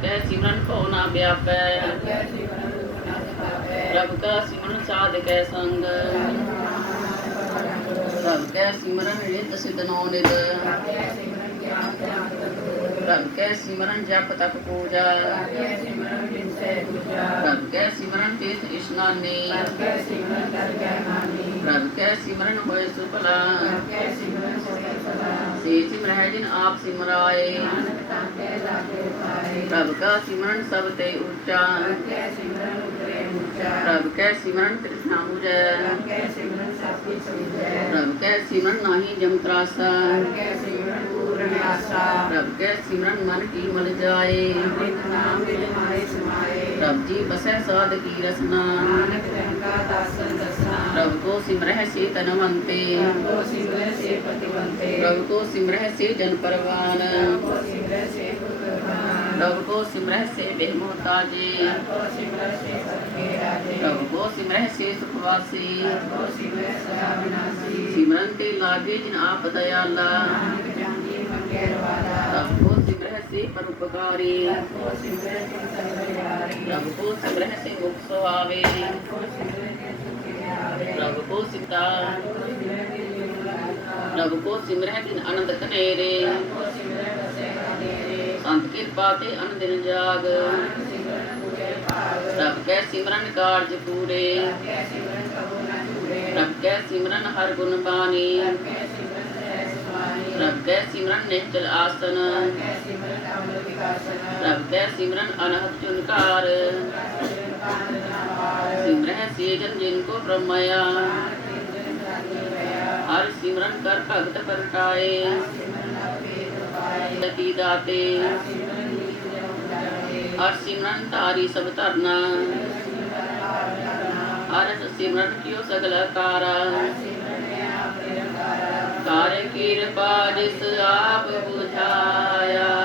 सबके सिमरन को ना व्यापे रब का सिमरन साध के संग। रब सबके सिमरन नित सिद्ध नौ नित। रब सबके सिमरन जप तक पूजा। रब सबके सिमरन तीर्थ स्नानी। सबके सिमरन होय सुफला। से सिमरह जिन आप सिमराए। प्रभु का सिमरण सब ते ऊँचा। प्रभु के सिमरण कृष्णा बुझे प्रभु के सिमरण नाही जम त्रासा। प्रभु के सिमरण मन की मल जाए। प्रभु जी बसे साध की रसना। प्रभु को सिमरह से तनवंते। प्रभु को सिमरह से जन परवान। ਸਿਮਰਹਿ ਸੇ ਜਨ ਪਰਵਾਨ ਪ੍ਰਭ ਕੋ ਸਿਮਰਹਿ ਸੇ ਬੇਮੋਤਾਜੇ ਪ੍ਰਭ ਕੋ ਸਿਮਰਹਿ ਸੇ ਸੁਖਵਾਸੀ ਸਿਮਰਨ ਤੇ ਲਾਗੇ ਜਿਨ ਆਪ ਦਇਆਲਾ ਪ੍ਰਭ ਕੋ ਸਿਮਰਹਿ ਸੇ ਪਰਉਪਕਾਰੀ ਪ੍ਰਭ ਕੋ ਸਿਮਰਹਿ ਸੇ रब को सिमरह दिन आनंद कनेरे। संत कृपा ते अन जाग। रब कै सिमरन कारज पूरे। रब कै सिमरन हर गुण बानी रब कै सिमरन निश्चल आसन। रब कै सिमरन अनहत चुनकार। सिमरह सेजन जिनको ब्रह्मया। हर सिमरन कर भगत प्रगटाए गति दाते। हर सिमरन तारी सब धरना। हर सिमरन क्यों सगल कारा। कार कृपा जिस आप बुझाया।